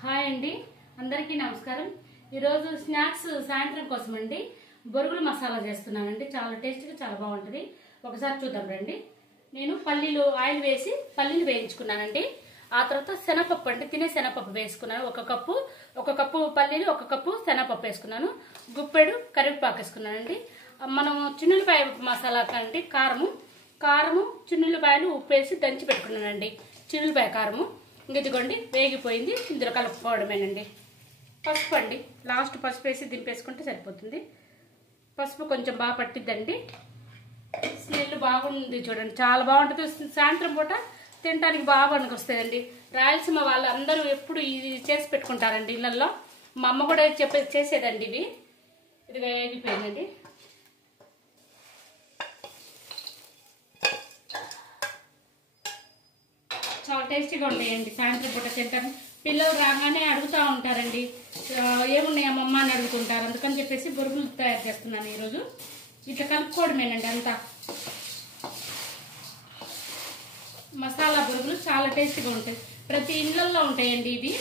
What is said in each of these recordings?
Hi అండి, అందరికీ నమస్కారం. ఈరోజు స్నాక్స్ సాయంత్రం కోసం అండి బొరుగులు మసాలా చేస్తున్నానండి. చాలా టేస్టీగా చాలా బాగుంటుంది. ఒకసారి చూద్దాం రండి. నేను పల్లీలు ఆయిల్ వేసి పల్లీలు వేయించుకున్నానండి. ఆ తర్వాత శనగపప్పు అంటే తినే శనగపప్పు వేసుకున్నాను. ఒక కప్పు పల్లీలు, ఒక కప్పు శనగపప్పు వేసుకున్నాను. గుప్పెడు కరివేపాకు వేసుకున్నానండి. మనం చిన్నులపాయ మసాలా కండి కారము చిన్నులపాయలు ఉప్పు వేసి దంచి పెట్టుకున్నానండి. చిన్నులపాయ కారము ఇదిగోండి వేగిపోయింది. ఇందులో కలుపుకోవడమేనండి. పసుపు అండి, లాస్ట్ పసుపు వేసి దింపేసుకుంటే సరిపోతుంది. పసుపు కొంచెం బాగా పట్టిద్దండి. స్మెల్ బాగుంది చూడండి, చాలా బాగుంటుంది. సాయంత్రం పూట తినడానికి బాగా పనికొస్తుందండి. రాయలసీమ వాళ్ళు అందరూ ఎప్పుడు ఇది చేసి పెట్టుకుంటారండి ఇళ్ళల్లో. మా అమ్మ కూడా చేసేదండి ఇవి. ఇది వేగిపోయిందండి. చాలా టేస్టీగా ఉంటాయండి. సాయంత్రం పూట తింటారు. పిల్లలు రాగానే అడుగుతూ ఉంటారండి, ఏమున్నాయి అమ్మమ్మ అని అడుగుతుంటారు. అందుకని చెప్పేసి బొరుగులు తయారు చేస్తున్నాను ఈరోజు. ఇట్లా కలుపుకోవడమేనండి అంతా. మసాలా బొరుగులు చాలా టేస్టీగా ఉంటాయి. ప్రతి ఇళ్ళల్లో ఉంటాయండి ఇవి.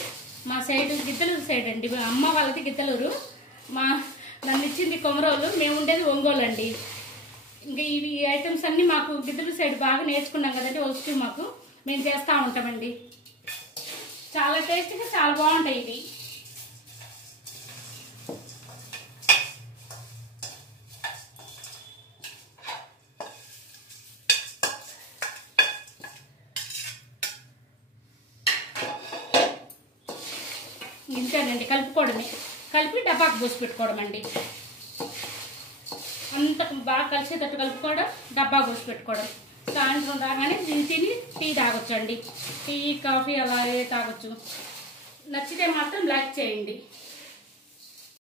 మా సైడ్ గిద్దలూరు సైడ్ అండి. మా అమ్మ వాళ్ళది గిద్దలూరు, నన్ను ఇచ్చింది కొమరోలు, మేము ఉండేది ఒంగోలు అండి. ఇంకా ఇవి ఐటమ్స్ అన్నీ మాకు గిద్దలూరు సైడ్ బాగా నేర్చుకున్నాం కదండి. వస్తూ మాకు మేము చేస్తూ ఉంటామండి. చాలా టేస్టీగా చాలా బాగుంటాయి ఇవి. ఇంతేనండి, కలుపుకోవడమే. కలిపి డబ్బాకు పోసి పెట్టుకోవడం అండి. అంత బాగా కలిసేటట్టు కలుపుకోవడం, డబ్బా పోసి పెట్టుకోవడం. సాయంత్రం రాగానే తిని టీ తాగొచ్చు అండి. టీ కాఫీ అలా తాగొచ్చు. నచ్చితే మాత్రం లైక్ చేయండి.